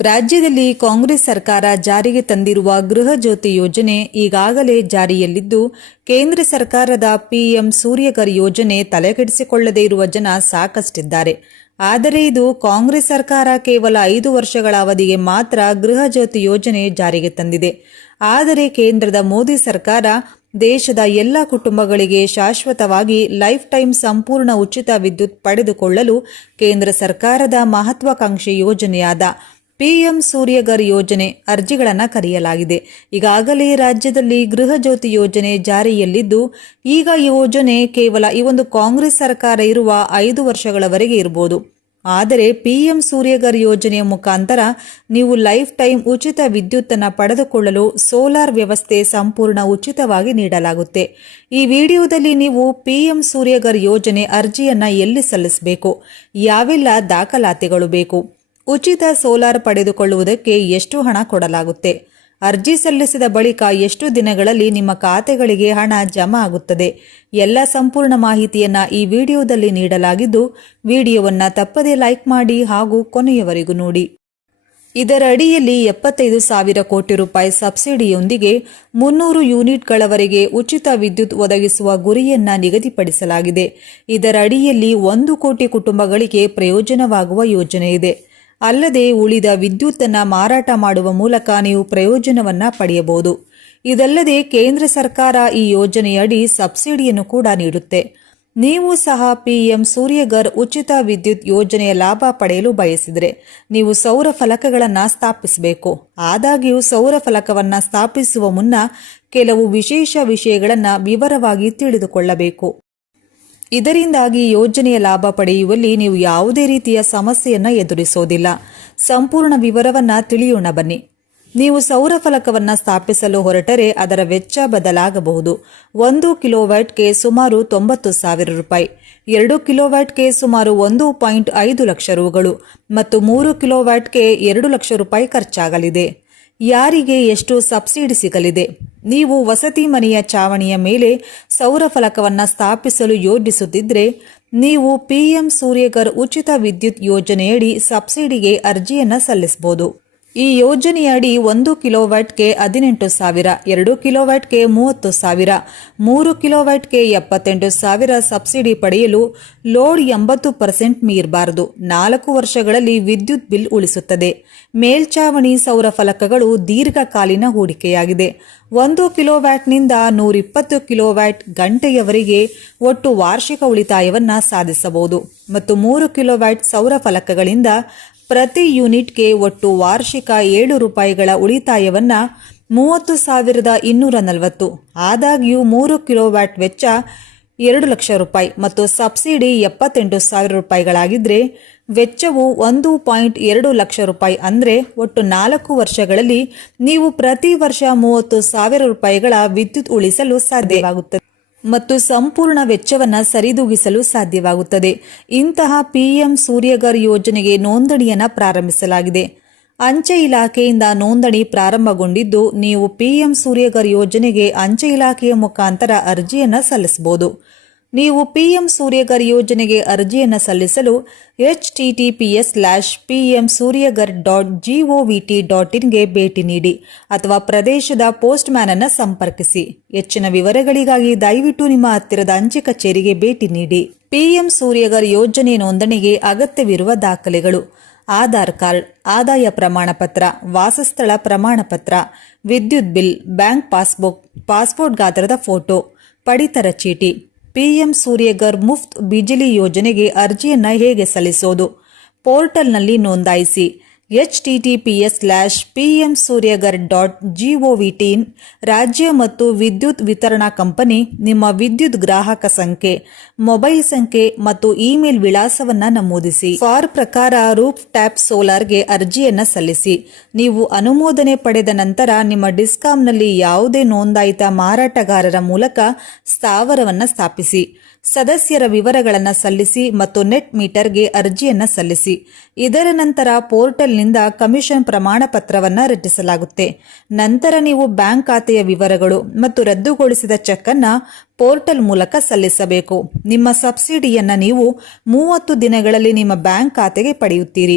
ರಾಜ್ಯದಲ್ಲಿ ಕಾಂಗ್ರೆಸ್ ಸರ್ಕಾರ ಜಾರಿಗೆ ತಂದಿರುವ ಗೃಹ ಜ್ಯೋತಿ ಯೋಜನೆ ಈಗಾಗಲೇ ಜಾರಿಯಲ್ಲಿದ್ದು, ಕೇಂದ್ರ ಸರ್ಕಾರದ ಪಿಎಂ ಸೂರ್ಯಗರ್ ಯೋಜನೆ ತಲೆಕೆಡಿಸಿಕೊಳ್ಳದೇ ಇರುವ ಜನ ಸಾಕಷ್ಟಿದ್ದಾರೆ. ಆದರೆ ಇದು ಕಾಂಗ್ರೆಸ್ ಸರ್ಕಾರ ಕೇವಲ ಐದು ವರ್ಷಗಳ ಅವಧಿಗೆ ಮಾತ್ರ ಗೃಹ ಜ್ಯೋತಿ ಯೋಜನೆ ಜಾರಿಗೆ ತಂದಿದೆ. ಆದರೆ ಕೇಂದ್ರದ ಮೋದಿ ಸರ್ಕಾರ ದೇಶದ ಎಲ್ಲ ಕುಟುಂಬಗಳಿಗೆ ಶಾಶ್ವತವಾಗಿ ಲೈಫ್ ಟೈಮ್ ಸಂಪೂರ್ಣ ಉಚಿತ ವಿದ್ಯುತ್ ಪಡೆದುಕೊಳ್ಳಲು ಕೇಂದ್ರ ಸರ್ಕಾರದ ಮಹತ್ವಾಕಾಂಕ್ಷಿ ಯೋಜನೆಯಾದ ಪಿಎಂ ಸೂರ್ಯಗರ್ ಯೋಜನೆ ಅರ್ಜಿಗಳನ್ನು ಕರೆಯಲಾಗಿದೆ. ಈಗಾಗಲೇ ರಾಜ್ಯದಲ್ಲಿ ಗೃಹ ಜ್ಯೋತಿ ಯೋಜನೆ ಜಾರಿಯಲ್ಲಿದ್ದು, ಈಗ ಈ ಯೋಜನೆ ಕೇವಲ ಈ ಒಂದು ಕಾಂಗ್ರೆಸ್ ಸರ್ಕಾರ ಇರುವ ಐದು ವರ್ಷಗಳವರೆಗೆ ಇರಬಹುದು ಆದರೆ ಪಿಎಂ ಸೂರ್ಯಗರ್ ಯೋಜನೆಯ ಮುಖಾಂತರ ನೀವು ಲೈಫ್ ಟೈಮ್ ಉಚಿತ ವಿದ್ಯುತ್ತನ್ನು ಪಡೆದುಕೊಳ್ಳಲು ಸೋಲಾರ್ ವ್ಯವಸ್ಥೆ ಸಂಪೂರ್ಣ ಉಚಿತವಾಗಿ ನೀಡಲಾಗುತ್ತೆ. ಈ ವಿಡಿಯೋದಲ್ಲಿ ನೀವು ಪಿಎಂ ಸೂರ್ಯಗರ್ ಯೋಜನೆ ಅರ್ಜಿಯನ್ನು ಎಲ್ಲಿ ಸಲ್ಲಿಸಬೇಕು? ಯಾವೆಲ್ಲ ದಾಖಲಾತಿಗಳು ಬೇಕು? ಉಚಿತ ಸೋಲಾರ್ ಪಡೆದುಕೊಳ್ಳುವುದಕ್ಕೆ ಎಷ್ಟು ಹಣ ಕೊಡಲಾಗುತ್ತೆ? ಅರ್ಜಿ ಸಲ್ಲಿಸಿದ ಬಳಿಕ ಎಷ್ಟು ದಿನಗಳಲ್ಲಿ ನಿಮ್ಮ ಖಾತೆಗಳಿಗೆ ಹಣ ಜಮಾ ಆಗುತ್ತದೆ? ಎಲ್ಲ ಸಂಪೂರ್ಣ ಮಾಹಿತಿಯನ್ನು ಈ ವಿಡಿಯೋದಲ್ಲಿ ನೀಡಲಾಗಿದ್ದು, ವಿಡಿಯೋವನ್ನು ತಪ್ಪದೇ ಲೈಕ್ ಮಾಡಿ ಹಾಗೂ ಕೊನೆಯವರೆಗೂ ನೋಡಿ. ಇದರ ಅಡಿಯಲ್ಲಿ ಎಪ್ಪತ್ತೈದು ಸಾವಿರ ಕೋಟಿ ರೂಪಾಯಿ ಸಬ್ಸಿಡಿಯೊಂದಿಗೆ ಮುನ್ನೂರು ಯೂನಿಟ್ಗಳವರೆಗೆ ಉಚಿತ ವಿದ್ಯುತ್ ಒದಗಿಸುವ ಗುರಿಯನ್ನ ನಿಗದಿಪಡಿಸಲಾಗಿದೆ. ಇದರ ಅಡಿಯಲ್ಲಿ ಒಂದು ಕೋಟಿ ಕುಟುಂಬಗಳಿಗೆ ಪ್ರಯೋಜನವಾಗುವ ಯೋಜನೆ ಇದೆ. ಅಲ್ಲದೆ ಉಳಿದ ವಿದ್ಯುತ್ತನ್ನು ಮಾರಾಟ ಮಾಡುವ ಮೂಲಕ ನೀವು ಪ್ರಯೋಜನವನ್ನ ಪಡೆಯಬಹುದು. ಇದಲ್ಲದೆ ಕೇಂದ್ರ ಸರ್ಕಾರ ಈ ಯೋಜನೆಯಡಿ ಸಬ್ಸಿಡಿಯನ್ನು ಕೂಡ ನೀಡುತ್ತೆ. ನೀವು ಸಹ ಪಿಎಂ ಸೂರ್ಯಗರ್ ಉಚಿತ ವಿದ್ಯುತ್ ಯೋಜನೆಯ ಲಾಭ ಪಡೆಯಲು ಬಯಸಿದರೆ ನೀವು ಸೌರ ಫಲಕಗಳನ್ನು ಸ್ಥಾಪಿಸಬೇಕು. ಆದಾಗ್ಯೂ ಸೌರ ಫಲಕವನ್ನು ಸ್ಥಾಪಿಸುವ ಮುನ್ನ ಕೆಲವು ವಿಶೇಷ ವಿಷಯಗಳನ್ನು ವಿವರವಾಗಿ ತಿಳಿದುಕೊಳ್ಳಬೇಕು. ಇದರಿಂದಾಗಿ ಯೋಜನೆಯ ಲಾಭ ಪಡೆಯುವಲ್ಲಿ ನೀವು ಯಾವುದೇ ರೀತಿಯ ಸಮಸ್ಯೆಯನ್ನು ಎದುರಿಸೋದಿಲ್ಲ. ಸಂಪೂರ್ಣ ವಿವರವನ್ನ ತಿಳಿಯೋಣ ಬನ್ನಿ. ನೀವು ಸೌರ ಫಲಕವನ್ನು ಸ್ಥಾಪಿಸಲು ಹೊರಟರೆ ಅದರ ವೆಚ್ಚ ಬದಲಾಗಬಹುದು. ಒಂದು ಕಿಲೋವ್ಯಾಟ್ಗೆ ಸುಮಾರು ತೊಂಬತ್ತು ಸಾವಿರ ರೂಪಾಯಿ. ಎರಡು ಕಿಲೋವ್ಯಾಟ್ಗೆ ಸುಮಾರು ಒಂದು ಪಾಯಿಂಟ್ ಐದು ಲಕ್ಷ ರೂಗಳು. ಮತ್ತು ಮೂರು ಕಿಲೋವ್ಯಾಟ್ಗೆ ಎರಡು ಲಕ್ಷ ರೂಪಾಯಿ ಖರ್ಚಾಗಲಿದೆ. ಯಾರಿಗೆ ಎಷ್ಟು ಸಬ್ಸಿಡಿ ಸಿಗಲಿದೆ. ನೀವು ವಸತಿ ಮನೆಯ ಚಾವಣಿಯ ಮೇಲೆ ಸೌರ ಫಲಕವನ್ನು ಸ್ಥಾಪಿಸಲು ಯೋಜಿಸುತ್ತಿದ್ದರೆ ನೀವು ಪಿಎಂ ಸೂರ್ಯಗರ್ ಉಚಿತ ವಿದ್ಯುತ್ ಯೋಜನೆಯಡಿ ಸಬ್ಸಿಡಿಗೆ ಅರ್ಜಿಯನ್ನು ಸಲ್ಲಿಸಬಹುದು. ಈ ಯೋಜನೆಯಡಿ ಒಂದು ಕಿಲೋವ್ಯಾಟ್ಗೆ ಹದಿನೆಂಟು ಸಾವಿರ, ಎರಡು ಕಿಲೋವ್ಯಾಟ್ಗೆ ಮೂವತ್ತು ಸಾವಿರ, ಮೂರು ಕಿಲೋವ್ಯಾಟ್ಗೆ ಎಪ್ಪತ್ತೆಂಟು ಸಾವಿರ ಸಬ್ಸಿಡಿ ಪಡೆಯಲು ಲೋಡ್ ಎಂಬತ್ತು ಪರ್ಸೆಂಟ್ ಮೀರಬಾರದು. ನಾಲ್ಕು ವರ್ಷಗಳಲ್ಲಿ ವಿದ್ಯುತ್ ಬಿಲ್ ಉಳಿಸುತ್ತದೆ. ಮೇಲ್ಚಾವಣಿ ಸೌರ ಫಲಕಗಳು ದೀರ್ಘಕಾಲೀನ ಹೂಡಿಕೆಯಾಗಿದೆ. ಒಂದು ಕಿಲೋವ್ಯಾಟ್ನಿಂದ ನೂರಿಪ್ಪತ್ತು ಕಿಲೋವ್ಯಾಟ್ ಗಂಟೆಯವರೆಗೆ ಒಟ್ಟು ವಾರ್ಷಿಕ ಉಳಿತಾಯವನ್ನು ಸಾಧಿಸಬಹುದು. ಮತ್ತು ಮೂರು ಕಿಲೋವ್ಯಾಟ್ ಸೌರ ಫಲಕಗಳಿಂದ ಪ್ರತಿ ಯೂನಿಟ್ಗೆ ಒಟ್ಟು ವಾರ್ಷಿಕ ಏಳು ರೂಪಾಯಿಗಳ ಉಳಿತಾಯವನ್ನ ಮೂವತ್ತು ಸಾವಿರದ ಇನ್ನೂರ ನಲವತ್ತು. ಆದಾಗ್ಯೂ ಮೂರು ಕಿಲೋವ್ಯಾಟ್ ವೆಚ್ಚ ಎರಡು ಲಕ್ಷ ರೂಪಾಯಿ ಮತ್ತು ಸಬ್ಸಿಡಿ ಎಪ್ಪತ್ತೆಂಟು ಸಾವಿರ ರೂಪಾಯಿಗಳಾಗಿದ್ರೆ ವೆಚ್ಚವು ಒಂದು ಪಾಯಿಂಟ್ ಎರಡು ಲಕ್ಷ ರೂಪಾಯಿ ಅಂದರೆ ಒಟ್ಟು ನಾಲ್ಕು ವರ್ಷಗಳಲ್ಲಿ ನೀವು ಪ್ರತಿ ವರ್ಷ ಮೂವತ್ತು ಸಾವಿರ ರೂಪಾಯಿಗಳ ವಿದ್ಯುತ್ ಉಳಿಸಲು ಸಾಧ್ಯವಾಗುತ್ತದೆ. ಮತ್ತು ಸಂಪೂರ್ಣ ವೆಚ್ಚವನ್ನು ಸರಿದೂಗಿಸಲು ಸಾಧ್ಯವಾಗುತ್ತದೆ. ಇಂತಹ ಪಿಎಂ ಸೂರ್ಯಗರ್ ಯೋಜನೆಗೆ ನೋಂದಣಿಯನ್ನು ಪ್ರಾರಂಭಿಸಲಾಗಿದೆ. ಅಂಚೆ ಇಲಾಖೆಯಿಂದ ನೋಂದಣಿ ಪ್ರಾರಂಭಗೊಂಡಿದ್ದು, ನೀವು ಪಿಎಂ ಸೂರ್ಯಗರ್ ಯೋಜನೆಗೆ ಅಂಚೆ ಇಲಾಖೆಯ ಮುಖಾಂತರ ಅರ್ಜಿಯನ್ನು ಸಲ್ಲಿಸಬಹುದು. ನೀವು ಪಿಎಂ ಸೂರ್ಯಗರ್ ಯೋಜನೆಗೆ ಅರ್ಜಿಯನ್ನು ಸಲ್ಲಿಸಲು H TTPS slash PM Suryaghar dot GOVT dot ಇನ್ಗೆ ಭೇಟಿ ನೀಡಿ ಅಥವಾ ಪ್ರದೇಶದ ಪೋಸ್ಟ್ ಅನ್ನು ಸಂಪರ್ಕಿಸಿ. ಹೆಚ್ಚಿನ ವಿವರಗಳಿಗಾಗಿ ದಯವಿಟ್ಟು ನಿಮ್ಮ ಹತ್ತಿರದ ಅಂಚೆ ಕಚೇರಿಗೆ ಭೇಟಿ ನೀಡಿ. ಪಿಎಂ ಸೂರ್ಯಗರ್ ಯೋಜನೆ ನೋಂದಣಿಗೆ ಅಗತ್ಯವಿರುವ ದಾಖಲೆಗಳು. ಆಧಾರ್ ಕಾರ್ಡ್, ಆದಾಯ ಪ್ರಮಾಣ ಪತ್ರ ವಾಸಸ್ಥಳ ಪ್ರಮಾಣ ಪತ್ರ ವಿದ್ಯುತ್ ಬಿಲ್, ಬ್ಯಾಂಕ್ ಪಾಸ್ಬುಕ್, ಪಾಸ್ಪೋರ್ಟ್ ಗಾತ್ರದ ಫೋಟೋ, ಪಡಿತರ ಚೀಟಿ ಪಿಎಂ ಸೂರ್ಯಗರ್ ಮುಫ್ತ್ ಬಿಜಿಲಿ ಯೋಜನೆಗೆ ಅರ್ಜಿಯನ್ನು ಹೇಗೆ ಸಲ್ಲಿಸೋದು? ಪೋರ್ಟಲ್ನಲ್ಲಿ ನೋಂದಾಯಿಸಿ. H T T P S slash P M Suryaghar dot G O V teen ರಾಜ್ಯ ಮತ್ತು ವಿದ್ಯುತ್ ವಿತರಣಾ ಕಂಪನಿ ನಿಮ್ಮ ವಿದ್ಯುತ್ ಗ್ರಾಹಕ ಸಂಖ್ಯೆ, ಮೊಬೈಲ್ ಸಂಖ್ಯೆ ಮತ್ತು ಇಮೇಲ್ ವಿಳಾಸವನ್ನು ನಮೂದಿಸಿ. ಫಾರ್ ಪ್ರಕಾರ ರೂಫ್ ಟ್ಯಾಪ್ ಸೋಲಾರ್ಗೆ ಅರ್ಜಿಯನ್ನು ಸಲ್ಲಿಸಿ. ನೀವು ಅನುಮೋದನೆ ಪಡೆದ ನಂತರ ನಿಮ್ಮ ಡಿಸ್ಕಾಂನಲ್ಲಿ ಯಾವುದೇ ನೋಂದಾಯಿತ ಮಾರಾಟಗಾರರ ಮೂಲಕ ಸ್ಥಾವರವನ್ನು ಸ್ಥಾಪಿಸಿ. ಸದಸ್ಯರ ವಿವರಗಳನ್ನು ಸಲ್ಲಿಸಿ ಮತ್ತು ನೆಟ್ ಮೀಟರ್ಗೆ ಅರ್ಜಿಯನ್ನು ಸಲ್ಲಿಸಿ. ಇದರ ನಂತರ ಪೋರ್ಟಲ್ನಿಂದ ಕಮಿಷನ್ ಪ್ರಮಾಣ ಪತ್ರವನ್ನು ರಚಿಸಲಾಗುತ್ತೆ. ನಂತರ ನೀವು ಬ್ಯಾಂಕ್ ಖಾತೆಯ ವಿವರಗಳು ಮತ್ತು ರದ್ದುಗೊಳಿಸಿದ ಚೆಕ್ ಅನ್ನ ಪೋರ್ಟಲ್ ಮೂಲಕ ಸಲ್ಲಿಸಬೇಕು. ನಿಮ್ಮ ಸಬ್ಸಿಡಿಯನ್ನು ನೀವು ಮೂವತ್ತು ದಿನಗಳಲ್ಲಿ ನಿಮ್ಮ ಬ್ಯಾಂಕ್ ಖಾತೆಗೆ ಪಡೆಯುತ್ತೀರಿ.